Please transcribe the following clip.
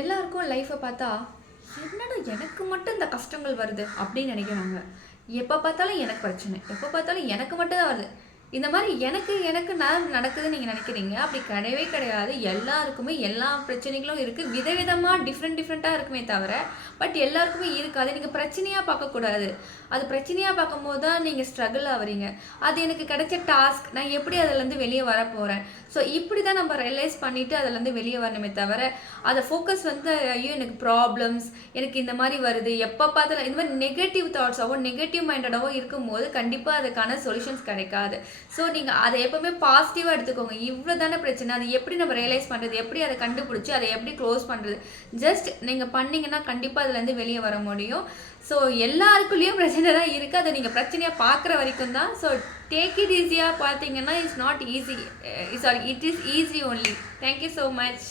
எல்லாருக்கும் லைஃப்பை பார்த்தா என்னடா எனக்கு மட்டும் இந்த கஷ்டங்கள் வருது அப்படின்னு நினைக்கிறாங்க. எப்போ பார்த்தாலும் எனக்கு பிரச்சனை, எப்போ பார்த்தாலும் எனக்கு மட்டும் தான் வருது. இந்த மாதிரி எனக்கு எனக்கு நான் நடக்குதுன்னு நீங்கள் நினைக்கிறீங்க. அப்படி கிடையவே கிடையாது. எல்லாருக்குமே எல்லா பிரச்சனைகளும் இருக்குது. விதவிதமாக டிஃப்ரெண்ட்டாக இருக்குமே தவிர பட் எல்லாருக்குமே இருக்குது. அதை நீங்கள் பிரச்சனையாக பார்க்கக்கூடாது. அது பிரச்சனையாக பார்க்கும்போது தான் நீங்கள் ஸ்ட்ரகிள் ஆகுறீங்க. அது எனக்கு கிடைச்ச டாஸ்க், நான் எப்படி அதிலேருந்து வெளியே வர போகிறேன். ஸோ இப்படி தான் நம்ம ரியலைஸ் பண்ணிவிட்டு அதிலேருந்து வெளியே வரணுமே தவிர அதை ஃபோக்கஸ் ஐயோ எனக்கு ப்ராப்ளம்ஸ், எனக்கு இந்த மாதிரி வருது, எப்போ பார்த்தாலும் இந்த மாதிரி நெகட்டிவ் தாட்ஸாவோ நெகட்டிவ் மைண்டடாவோ இருக்கும்போது கண்டிப்பாக அதுக்கான சொல்யூஷன்ஸ் கிடைக்காது. ஸோ நீங்கள் அதை எப்போவுமே பாசிட்டிவாக எடுத்துக்கோங்க. இவ்வளோ தானே பிரச்சனை, அதை எப்படி நம்ம ரியலைஸ் பண்ணுறது, எப்படி அதை கண்டுபிடிச்சி அதை எப்படி க்ளோஸ் பண்ணுறது, ஜஸ்ட் நீங்கள் பண்ணிங்கன்னா கண்டிப்பாக அதுலேருந்து வெளியே வர முடியும். ஸோ எல்லாருக்குள்ளேயும் பிரச்சனை தான் இருக்குது. அதை நீங்கள் பிரச்சனையாக பார்க்குற வரைக்கும் தான். ஸோ டேக் இட் ஈஸியாக பார்த்தீங்கன்னா it's not easy, sorry, it is easy only. Thank you so much.